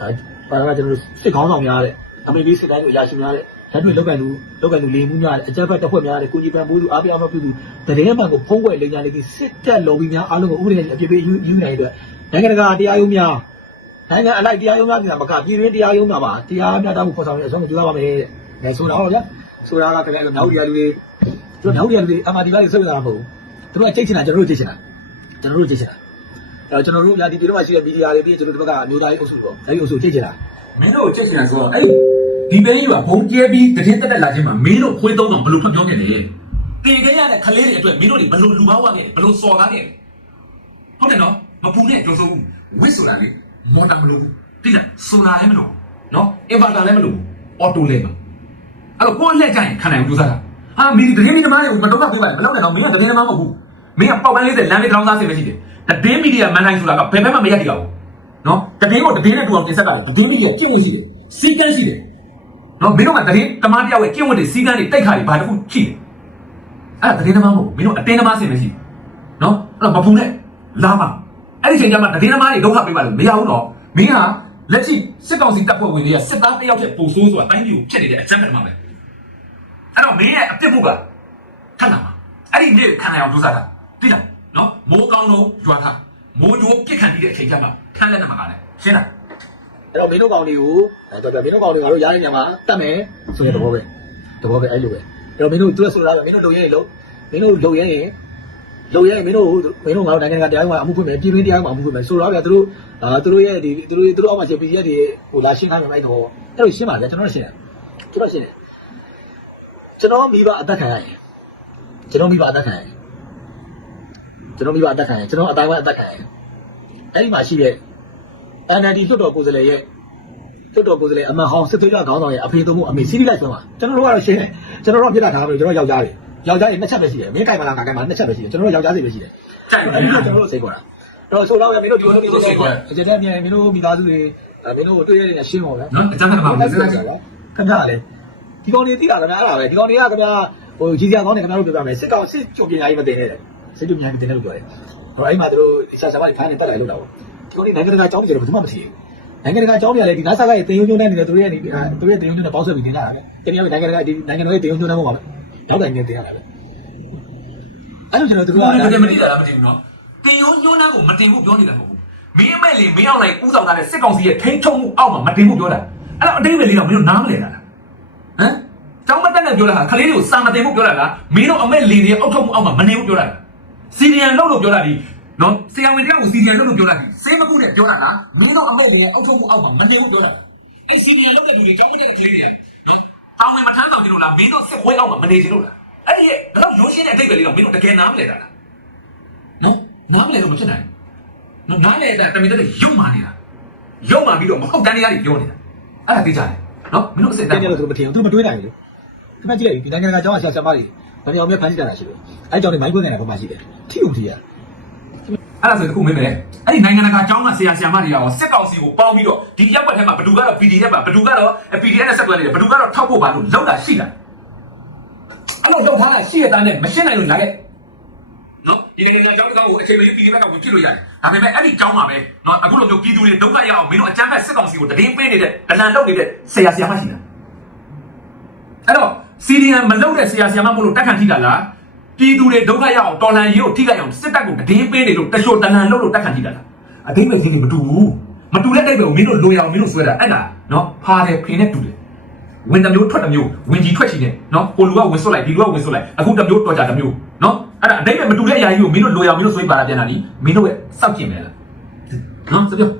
အဲ ပါတာကကျွန်တော်တို့စစ်ခေါင်းဆောင်များတဲ့အမေရိကန်စစ်တိုင်းတို့အရာရှိများတဲ့လက်တွေ့လောက်ကန်လူလောက်ကန်လူလေမှုများတဲ့အကြမ်းဖက်တပ်ဖွဲ့များတဲ့ကိုကြီးပန်ပိုးသူအားပြအားမပြုသူတရေမှန်ကိုဖုံးကွယ်လိမ်ညာနေပြီးစစ်တပ်လုံပြီးများအားလုံးကိုဥပဒေနဲ့အပြည့်ပေးယူယူနိုင်တဲ့အတွက်နိုင်ငံတကာတရားရုံးများနိုင်ငံအလိုက်တရားရုံးများပြည်မှာမကပြည်တွင်းတရားရုံးများပါတရားမျှတမှုဖော်ဆောင်ရအဆုံးကြိုးစားပါမယ်တဲ့။ဒါဆိုတာဟုတ်ဗျာ။ဆိုတာကခင်ဗျားတို့မြောက်ရီယာလူတွေသူတို့မြောက်ရီယာလူတွေအမှဒီပါလေးစိတ်ဝင်စားတာမဟုတ်ဘူး။သူတို့ကကြိတ်ချင်တာကျွန်တော်တို့ကြိတ်ချင်တာ။ကျွန်တော်တို့ကြိတ်ချင်တာ။ အဲကျွန်တော်တို့ညာဒီပြည်တော်မှာရှိတဲ့မီဒီယာတွေပြီးကျွန်တော်တို့ဘက်ကအမျိုးသားရေးအုပ်စုပေါ့။အဲဒီအုပ်စုကြိတ်ချင်တာမင်းတို့ကိုချက်ချင်တာဆိုတော့အဲ့ဒီဘဲကြီးကဘုံကျဲပြီးတည်တက်တက်လာခြင်းမှာမင်းတို့ခွေးသုံးအောင်ဘယ်လိုဖတ်ပြောခဲ့လဲတည်ခဲ့ရတဲ့ခလေးတွေအတွက်မင်းတို့တွေဘယ်လိုလူပေါင်းဝခဲ့လဲဘယ်လိုစော်ကားခဲ့လဲဟုတ်တယ်နော်မပူနဲ့ကြုံစိုးဘူးဝစ်ဆိုတာလေမော်တာမလို့တိလားဆိုလာလည်းမလို့နော်အင်ဗာတာလည်းမလို့အော်တိုလည်းမအဲ့တော့ကိုယ်လက်ကြရင်ခံနိုင်ဘူးကြိုးစားတာဟာမင်းတကယ်မင်းသမားတွေကိုမတော့ပေးပါနဲ့မလုပ်နဲ့တော့မင်းကတကယ်သမားမဟုတ်ဘူးမင်းကပေါက်ပန်း40လမ်းလေးတောင်းစားစင်ပဲရှိတယ် တည်င်းမီဒီယာမန်တိုင်းဆိုတာကဘယ်ဘက်မှမရက်တည်အောင်နော်တည်င်းကိုတည်င်းနဲ့တူအောင်တင်ဆက်ကလည်းတည်င်းမီဒီယာကျင့်ဝတ်ရှိတယ်စီကန်းရှိတယ်နော်မင်းတို့ကတရင်တမားတယောက်ရဲ့ကျင့်ဝတ်တွေစီကံတွေတိုက်ခါတွေဘာတစ်ခုရှိတယ်အဲ့ဒါတရင်တမားမဟုတ်ဘူးမင်းတို့အတင်းတမားစင်မရှိဘူးနော်အဲ့တော့မပူနဲ့လာပါအဲ့ဒီချိန်ကျမှတရင်တမားတွေဒုက္ခပေးပါလို့မရဘူးတော့မင်းဟာလက်ရှိစစ်ကောင်စီတပ်ဖွဲ့ဝင်တွေကစစ်သားတယောက်ရဲ့ပုံဆိုးဆိုတာတိုင်းပြည်ကိုဖြစ်နေတဲ့အကြမ်းဖက်မှာပဲအဲ့တော့မင်းရဲ့အပြစ်မှုကထပ်လာမှာအဲ့ဒီနေ့ခံနိုင်အောင်ကြိုးစားတာသိလား နော်မိုးကောင်းတော့ကြွားထားမိုးကြိုးပြစ်ခံပြီးတဲ့အချိန်ကျမှထမ်းလက်နဲ့မှာကလည်းရှင်းလား။အဲ့တော့မင်းတို့ကောင်တွေကိုအဲတော့မင်းတို့ကောင်တွေကတော့ရားတဲ့ညမှာတတ်မယ်ဆိုတဲ့သဘောပဲ။သဘောပဲအဲ့လိုပဲ။အဲ့တော့မင်းတို့သူကဆိုတာပဲမင်းတို့လုံရဲလုံမင်းတို့လုံရဲရင်လုံရဲရင်မင်းတို့မင်းတို့ငါတို့နိုင်ငံကတရားမှာအမှုဖွင့်မယ်ပြည်တွင်းတရားမှာအမှုဖွင့်မယ်ဆိုတော့ဗျာသူတို့အာသူတို့ရဲ့ဒီသူတို့သူတို့အောက်မှာချက် PDF တွေဟိုလာရှင်းခိုင်းမယ်အဲ့တော့အဲ့လိုရှင်းပါလေကျွန်တော်ရှင်းတယ်ကျွန်တော်ရှင်းတယ်ကျွန်တော်မိဘအသက်ခံရရင်ကျွန်တော်မိဘအသက်ခံရရင် ကျွန်တော်မိဘအသက်ခံရရင်ကျွန်တော်အတိုင်းဝိုင်းအသက်ခံရရင်အဲ့ဒီမှာရှိတဲ့ NLD လွှတ်တော်ကိုယ်စားလှယ်ရဲ့လွှတ်တော်ကိုယ်စားလှယ်အမန်ဟောင်းစစ်သွေးကြခေါင်းဆောင်ရဲ့အဖေသုံးမှုအမေစီးပြီးလိုက်ဆုံးပါကျွန်တော်တို့ကတော့ရှင်းတယ်ကျွန်တော်တို့ကပြစ်တာထားပြီးကျွန်တော်ယောက်ျားတွေယောက်ျားတွေနှစ်ချက်ပဲရှိတယ်မင်းကြိုင်မလားငါကြိုင်မလားနှစ်ချက်ပဲရှိတယ်ကျွန်တော်တို့ယောက်ျားတွေပဲရှိတယ်ကြိုက်အဲ့တယ်ဒီကကျွန်တော်တို့စိတ်ခေါ်တာတော့ဆိုတော့မင်းတို့ဒီလိုလုပ်ပြီးစိတ်ခေါ်အကျတဲ့မြန်မင်းတို့မိသားစုတွေမင်းတို့တွေ့ရတဲ့ရှင်းပါဗျာနော်အကြမ်းဖက်မှာမစဉ်းစားကြည့်ခင်ဗျာလေဒီကောင်တွေတိတာခင်ဗျာအဲ့ဒါပဲဒီကောင်တွေကခင်ဗျာဟိုကြီးစရာကောင်းတယ်ခင်ဗျားတို့ပြောပြမယ်စစ်ကောင်စစ်ကြုံပညာကြီးမတင်နဲ့စ စ်ကြုံပညာကြီးမတင်နဲ့လို့ပြောတယ်ဟိုအဲ့မှာတို့ဒီဆာဆာမတွေခိုင်းနေတက်လာလို့တော့ဒီကောင်တွေနိုင်ငံတကာအကြောင်းတွေတော့ဘယ်သူမှမသိဘူးနိုင်ငံတကာအကြောင်းတွေလည်းဒီနာဆာကရဲ့တင်ယုံကျုံနဲ့နေတယ်တို့ရဲ့နေတို့ရဲ့တင်ယုံကျုံနဲ့ပေါင်းဆက်ပြီးတင်ကြတာပဲတကယ်နိုင်ငံတကာဒီနိုင်ငံတော်ရဲ့တင်ယုံကျုံနဲ့မဟုတ်ပါဘူးနောက်တိုင်းနဲ့တင်ရတာပဲအဲ့လိုကျွန်တော်တို့ကဘူးလည်းမတည်တာမတည်ဘူးနော်တင်ယုံညွန်းနှန်းကိုမတင်ဘူးပြောနေတာမဟုတ်ဘူးမင်းအမဲ့လေမင်းအောင်လိုက်ဥဆောင်ထားတဲ့စစ်ကောင်စီရဲ့ထိန်းချုပ်မှုအောက်မှာမတင်ဘူးပြောတာအဲ့တော့အတိတ်ပဲလေးတော့မင်းတို့နားမလဲတာလားဟမ်ကျောင်းမတက်နဲ့ပြောတာဟာခလေးတွေကိုစာမတင်ဘူးပြောတာလားမင်းတို့အမဲ့လေတွေအောက်ထုတ်မှုအောက်မှာမနေဘူးပြောတာလား စီရီယန်လို့လို့ပြောတာဒီနော်ဆရာဝန်တယောက်ကိုစီရီယန်လို့လို့ပြောတာဒီစေးမကုနဲ့ပြောတာလားမင်းတို့အမဲ့လေရဲ့အောက်ထုတ်မှုအောက်မှာမနေဘူးပြောတာအဲ့စီရီယန်လို့တဲ့လူတွေကျောင်းမတက်တဲ့ကလေးတွေကနော်တောင်းဝင်မထမ်းဆောင်ကြလို့လားမင်းတို့စစ်ပွဲအောက်မှာမနေကြလို့လားအဲ့ဒီတော့ရိုးရှင်းတဲ့အတိတ်ပဲလေးတော့မင်းတို့တကယ်နားမလဲတာလားနော်နားမလဲတော့မဖြစ်နိုင်ဘူးနော်နားလဲတဲ့တမီးတဲ့ရုပ်မာနေတာရုပ်မာပြီးတော့မဟုတ်တန်းတရားတွေပြောနေတာအဲ့ဒါသိကြတယ်နော်မင်းတို့အစ်အတတန်းကယ်လို့သူမထင်ဘူးသူမတွေးနိုင်ဘူးခင်ဗျာကြည့်လိုက်ဒီနိုင်ငံတကာအကြောင်းအဆရာဆရာမတွေ ဗမာအောင်မြဖန်စီတာရှိတယ်အဲ့ကြောင့်မိုင်းခွင့်နေတာပုံမှန်ရှိတယ်ထိုံထီရအဲ့ဒါဆိုတခုမင်းမယ်အဲ့ဒီနိုင်ငံတကာအကြောင်းကဆရာဆရာမတွေကရောစစ်ကောင်စီကိုပေါင်းပြီးတော့ဒီရပ်ပတ်ထဲမှာဘသူကတော့ PDF ပါဘသူကတော့ PDF နဲ့ဆက်သွယ်နေတယ်ဘသူကတော့ထောက်ဖို့ပါလို့လောက်တာရှိတာအဲ့လိုလောက်ထားတာရှိရတဲ့နဲ့မရှင်းနိုင်လို့လာခဲ့နော်ဒီနိုင်ငံတကာအကြောင်းတစ်ခါကိုအခြေပေး PDF ကဝင်ဖြစ်လို့ရတယ်ဒါပေမဲ့အဲ့ဒီအကြောင်းမှာပဲနော်အခုလိုမျိုးပြည်သူတွေဒုက္ခရောက်အောင်မင်းတို့အကြမ်းဖက်စစ်ကောင်စီကိုတည်င်းပေးနေတဲ့ဒလန်လုပ်နေတဲ့ဆရာဆရာမရှိတာအဲ့တော့ စီရီယန်မလုပ်တဲ့ဆရာဆရာမမို့လို့တက်ခံထိတာလားပြည်သူတွေဒုက္ခရောက်အောင်တော်လှန်ရေးကိုထိခိုက်အောင်စစ်တပ်ကိုတည်င်းပေးနေလို့တချို့တလန်လုပ်လို့တက်ခံထိတာလားအတိတ်ပဲကြီးမတူဘူးမတူတဲ့တိတ်ပဲကိုမင်းတို့လိုရအောင်မင်းတို့ဆွဲတာအဲ့ဒါနော်ဖားတယ်ဖေနဲ့တူတယ်ဝင်တစ်မျိုးထွက်တစ်မျိုးဝင်ကြီးထွက်ချင်တယ်နော်ဟိုလူကဝင်ဆွတ်လိုက်ဒီလူကဝင်ဆွတ်လိုက်အခုတစ်မျိုးတော်ကြတစ်မျိုးနော်အဲ့ဒါအတိတ်ပဲမတူတဲ့အရာကြီးကိုမင်းတို့လိုရအောင်မင်းတို့ဆွဲပါတာပြန်လာလीမင်းတို့ရဲ့စောက်ကျင်မယ်လားနော်စပြော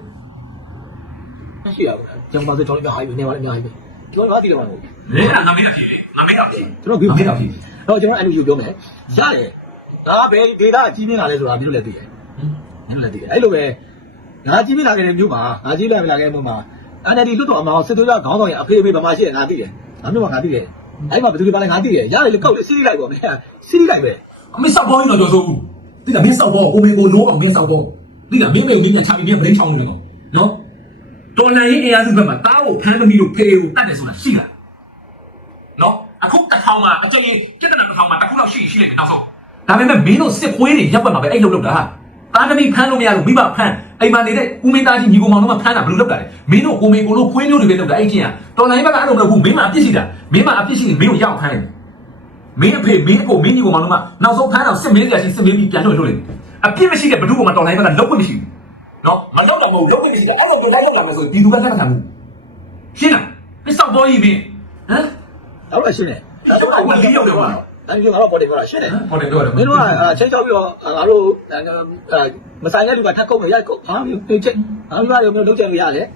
ရှိရဘူးကျောင်းပါဆိုကျောင်းလေးပြဟိုင်းနေပါလေအများကြီးပဲကျွန်တော်ကတည်တယ်မှာမဟုတ်လေအဲ့ဒါငါမင်းတာဖြစ် လေငါမင်းတာဖြစ်ကျွန်တော်ပြောပြတာတော့ကျွန်တော်အဲ့လိုယူပြောမယ်ရတယ်ငါဘယ်ဒေတာကြီးနေလာလဲဆိုတာမျိုးလည်းသိတယ်မျိုးလည်းသိတယ်အဲ့လိုပဲငါကြီးနေလာခဲ့တဲ့မျိုးမှာငါကြီးလာလာခဲ့တဲ့မျိုးမှာ NLD လွတ်တော်အမောင်စစ်သွေးကခေါင်းဆောင်ရဲ့အဖေအမေဗမာရှိတယ်ငါသိတယ်ငါမျိုးမှာငါသိတယ်အဲ့မှာဘယ်သူတွေပါလဲငါသိတယ်ရတယ်လေကောက်လေစီးလိုက်ပေါ့မင်းစီးလိုက်ပဲအမေစောက်ပေါ်ရင်တော့ကြော်စိုးဘူးတိလားမင်းစောက်ပေါ်ကိုမေကိုနိုးအောင်မင်းစောက်ပေါ်တိလားမင်းမေကိုမင်းညာချပြီးမင်းဗလိန်ချောင်းနေကောနော်တော်လန်ရေးအင်အားစုဘက်မှာတားကိုဖမ်းသမီးတို့ဖေကိုတတ်တယ်ဆိုတာရှိလားနော်အခု တစ်ထောင်မှာအကျဉ်းပြဿနာတစ်ထောင်မှာတစ်ခုတော့ရှိရှိလိုက်တယ်နောက်ဆုံးဒါပေမဲ့မင်းတို့စစ်ခွေးတွေရပ်ပတ်မှာပဲအဲ့လိုလုပ်တာတားသမီးဖမ်းလို့မရလို့မိဘဖမ်းအိမ်မှာနေတဲ့ဦးမင်းသားကြီးညီကောင်မောင်တို့မှဖမ်းတာဘယ်လိုလုပ်တာလဲမင်းတို့ကိုမေကိုလို့ခွေးမျိုးတွေပဲလုပ်တာအဲ့ချင်းอ่ะတော်လန်ရေးဘက်ကအဲ့လိုမလုပ်ဘူးမင်းမအပြစ်ရှိတာမင်းမအပြစ်ရှိရင်မင်းကိုရောက်ဖမ်းတယ်မင်းအဖေမင်းအကိုမင်းညီကောင်မတို့ကနောက်ဆုံးဖမ်းတော့စစ်မင်းစရာရှိစစ်မင်းပြီးပြန်လွှတ်လွှတ်လိုက်အပြစ်မရှိတဲ့ဘဒုကမှတော်လိုင်းဘက်ကလုံးဝမရှိဘူးနော်မလောက်တော့မဟုတ်လုံးဝမရှိတယ်အဲ့လိုပြလိုက်လောက်လာမယ်ဆိုရင်ပြည်သူကလက်ခံမှုရှင်းလားမစောက်ပေါ်ကြီးမင်းဟမ်တော့ လည်းရှင်းတယ်အဲ့ဒီကတော့ပေါ်တယ်ပြောတာရှင်းတယ်ဟောတယ်ပြောတယ်မင်းတို့ကချိန်ချောက်ပြီးတော့ငါတို့မဆိုင်တဲ့လူကထပ်ကုန်းရရိုက်ကုန်းဟာမျိုးချက်ဟာမျိုးမျိုးလုံးချင်လို့ရတယ်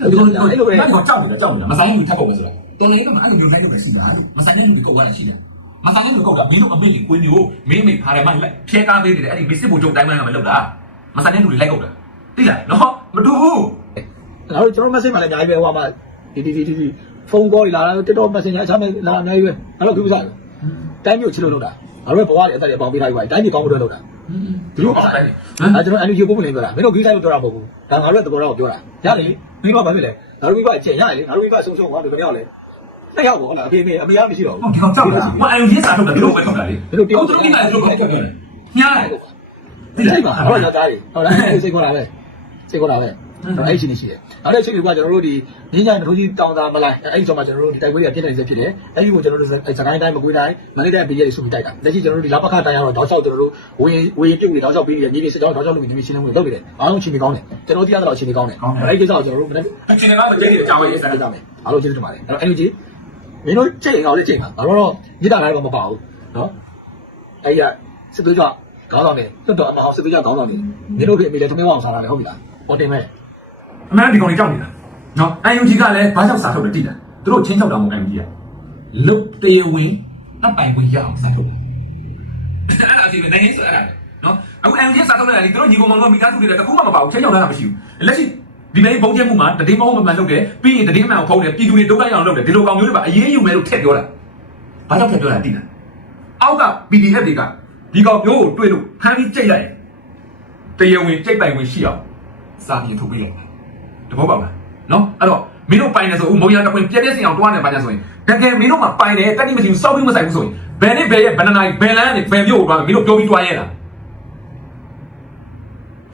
အဲ့လိုအဲ့လိုပဲအဲ့ဒီကကြောက်နေတာကြောက်နေတာမဆိုင်ဘူးထပ်ကုန်မယ်ဆိုတာတော်လိုင်းကမှအဲ့လိုမျိုးလိုက်လို့ပဲရှိတာလို့မဆိုင်တဲ့လူတွေကောက်ရတာရှိတယ်မဆိုင်တဲ့လူကောက်တာမင်းတို့အမေကြီးကိုင်းမျိုးမင်းအမေဖားတယ်မှလိုက်ဖြဲကားပေးနေတယ်အဲ့ဒီမစ်စစ်ဘူချုပ်တိုင်းမှကမလုပ်တာမဆိုင်တဲ့လူတွေလိုက်ကောက်တာသိလားနော်မတူဘူးငါတို့ကျွန်တော် message မှာလည်းအများကြီးပဲဟိုမှာဒီဒီဒီဒီ ဖုန်းကောတွေလာတာ TikTok Messenger အချမ်းလာအများကြီးပဲငါတို့ဘူးစားတယ်တိုင်းမျိုးချစ်လို့လုပ်တာငါတို့ဘဝတွေအသက်တွေအပေါင်းပေးထားပြီးတိုင်းပြည်ကောင်းဖို့လုပ်တာဒီလိုပါအဲကျွန်တော်အန်ယူကိုပုံနေပြောတာမင်းတို့ဂိတိုင်းလို့ပြောတာမဟုတ်ဘူးဒါငါတို့သဘောတော့ပြောတာရလေမင်းတို့ကဘာဖြစ်လဲငါတို့ဘကအကျင့်ရလေငါတို့ဘကဆုံဆုံဟောဒီကြောက်လေနှစ်ယောက်ပေါ့ဟုတ်လားအဖေမေအမေကမရှိတော့ဟုတ်ကြောက်ကြောက်တာမအယုံကြီးစာထုတ်တာဒီလိုပဲထုတ်တာလေဘူးတို့တယောက်တို့ကိစ္စတွေတို့ကောက်ပြောတယ်ညားတယ်ဒီလိုက်ပါဟောရောက်သားတွေဟုတ်လားစိတ်ခေါ်တာပဲစိတ်ခေါ်တာပဲ အဲ့ဒီရှိနေရှိတယ်နောက်တစ်ချိန်ကကျွန်တော်တို့ဒီငင်းကြိုင်တို့ကြီးတောင်းတာမလိုက်အဲ့ဒီကြောင့်မှကျွန်တော်တို့ဒီတိုက်ပွဲတွေကပြည့်နေစေဖြစ်တယ်အဲ့ဒီကိုကျွန်တော်တို့စကိုင်းတိုင်းမကွေးတိုင်းမန္တလေးတိုင်းပြည်ရဲ့စုပြီးတိုက်တာလက်ရှိကျွန်တော်တို့ဒီလာပခတိုင်းကတော့တောက်လျှောက်ကျွန်တော်တို့ဝင်ဝင်ပြုတ်နေတောက်လျှောက်ပြီးနေမြေပြင်စစ်ကြောင်းတောက်လျှောက်လုပ်ပြီးမြေပြင်ရှင်းလင်းမှုလုပ်နေတယ်အားလုံးချင်းနေကောင်းတယ်ကျွန်တော်တရားတော့ချင်းနေကောင်းတယ်အဲ့ဒီကိစ္စကိုကျွန်တော်တို့မနေ့အချင်းကမကြိတ်တဲ့အကြောင်းရေးစားကြမယ်အားလုံးချင်းနေပါတယ်အဲ့တော့ energy မင်းတို့ချိန်အောင်လည်းချိန်ပါငါတို့တော့မြေတားလည်းမပါဘူးနော်အဲ့ရစစ်သွေးကြခေါင်းဆောင်နေတွတ်တော်အမအောင်စစ်သွေးကြခေါင်းဆောင်နေမင်းတို့ပြင်ပြီးလဲသမင်းအောင်စားတာလေဟုတ်ပြီလားပေါ်တင်မဲ့ အမှန်ဒီကောင်ကြီးကြောက်နေတာနော် UNG ကလည်းဘာကြောင့်စာထုတ်လဲတိတယ်သူတို့ချင်းချောက်တာမဟုတ် UNG ကလုတ်တေဝင်အပိုင်ဝင်ရအောင်စထုတ်အဲ့ဒါအစီအစဉ်နိုင်ငံဆိုတာနော်အခုအန်ဂျီစားထုတ်လိုက်တာဒီတို့ညီကောင်မောင်တို့မိသားစုတွေလည်းတခုမှမပါဘူးချင်းချောင်းလာတာမရှိဘူးလက်ရှိဒီနေ့ဘုံကျဲမှုမှာတည်င်းမဟုတ်မှန်လုပ်တယ်ပြီးရင်တည်င်းမှန်ကိုဖုံးတယ်ပြည်သူတွေဒုက္ခရောက်လုပ်တယ်ဒီလိုကောင်မျိုးတွေပါအရေးယူမယ်လို့ထည့်ပြောတာဘာကြောင့်ထည့်ပြောတာသိလားအောက်က PDF တွေကဒီကောင်မျိုးကိုတွေ့လို့ဖမ်းပြီးကြိတ်လိုက်ရင်တရားဝင်ကြိတ်ပိုင်ဝင်ရှိအောင်စာပြင်ထုတ်ပေးလိုက် တဘောပါမလားနော်အဲ့တော့မင်းတို့ပိုင်တယ်ဆိုဦးမုံရတခွင်ပြည့်ပြည့်စင်အောင်တွားနေပါကြဆိုရင်တကယ်မင်းတို့မှာပိုင်တယ်တက်တိမရှိဘူးစောက်ပြီးမဆိုင်ဘူးဆိုရင်ဘယ်နဲ့ဘယ်ရဲ့ဘယ်နှနိုင်ဘယ်လန်းနဲ့ဘယ်မျိုးကိုတွားမယ်မင်းတို့ပြောပြီးတွားရဲလား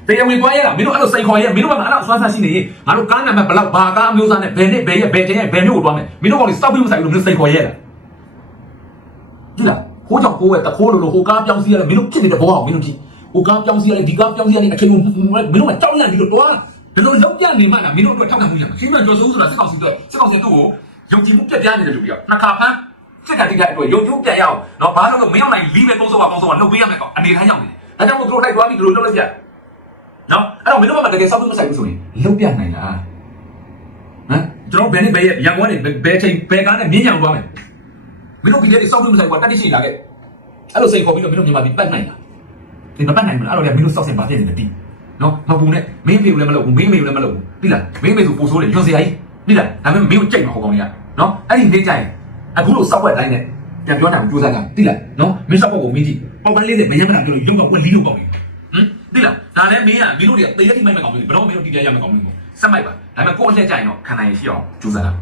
တရားဝင်တွားရဲလားမင်းတို့အဲ့လိုစိန်ခေါ်ရဲမင်းတို့ကအဲ့လိုအစွမ်းစားရှိနေရင်ငါတို့ကားနံပါတ်ဘယ်လောက်ဘာကားအမျိုးသားနဲ့ဘယ်နဲ့ဘယ်ရဲ့ဘယ်တင်ရဲ့ဘယ်မျိုးကိုတွားမယ်မင်းတို့ကောင်တွေစောက်ပြီးမဆိုင်ဘူးလို့မင်းစိန်ခေါ်ရဲလားကြည့်လားဟိုးကြောင့်ဟိုးရဲ့တခိုးလိုလိုဟိုကားပြောင်းစီးရတယ်မင်းတို့ဖြစ်နေတဲ့ဘဝကိုမင်းတို့ကြည့်ဟိုကားပြောင်းစီးရတယ်ဒီကားပြောင်းစီးရတယ်အချိန်ကိုမင်းတို့ကကြောက်ရတယ်ဒီလိုတွား ဒီလိုလောက်ပြနေမှလားမင်းတို့အတွက်ထောက်ခံမှုရမှာရှင်းမကျော်စိုးဆိုတာစစ်ကောင်စီအတွက်စစ်ကောင်စီတို့ကိုယုံကြည်မှုပြတ်ပြားနေတဲ့လူတွေကနှစ်ခါဖမ်းစစ်ကတိကအတွက်ယုံကြည်မှုပြတ်ရအောင်နော်ဘာလို့လဲမင်းအောင်နိုင်လီးပဲကုန်းစောပါကုန်းစောပါလှုပ်ပေးရမယ်ကောင်အနေထားရောက်နေတယ်ဒါကြောင့်မို့သူတို့လိုက်သွားပြီးဒီလိုလုပ်လိုက်ပြနော်အဲ့တော့မင်းတို့ကတကယ်စောက်ပြီးမဆိုင်ဘူးဆိုရင်လှုပ်ပြနိုင်လားဟမ်ကျွန်တော်ဘယ်နဲ့ဘယ်ရဲ့ရန်ကုန်ကနေဘယ်ချိန်ဘယ်ကားနဲ့မြင်းညံသွားမယ်မင်းတို့ဒီလေးစောက်ပြီးမဆိုင်ဘူးကတတိရှိလာခဲ့အဲ့လိုစိတ်ခေါ်ပြီးတော့မင်းတို့မြန်မာပြည်ပတ်နိုင်လားဒီမပတ်နိုင်ဘူးအဲ့တော့လည်းမင်းတို့စောက်စင်ပါပြည့်နေတဲ့တိ နော်မပူနဲ့မင်းမေကိုလည်းမလုပ်ဘူးမင်းမေကိုလည်းမလုပ်ဘူးသိလားမင်းမေဆိုပူဆိုးတယ်ညွန်စရာကြီးသိလားဒါပေမဲ့မင်းကိုကြိတ်မှာဟောကောင်းကြီးကနော်အဲ့ဒီနေ့ကျရင်အခုလို့စောက်ဝက်တိုင်းနဲ့ပြန်ပြောနိုင်ဘူးကြိုးစားကြသိလားနော်မင်းစောက်ဝက်ကိုမင်းကြည့်ပေါက်ပန်းလေးနဲ့မရမနာပြောလို့ရုပ်ကဝက်လီးလို့ပေါက်ပြီဟမ်သိလားဒါလည်းမင်းကမင်းတို့တွေကတေးရတိမိုက်မဲ့ကောင်းပြီဘယ်တော့မင်းတို့တီးပြရမဲ့ကောင်းပြီစက်မိုက်ပါဒါပေမဲ့ကိုယ့်အလှည့်ကြရင်တော့ခံနိုင်ရရှိအောင်ကြိုးစားတာ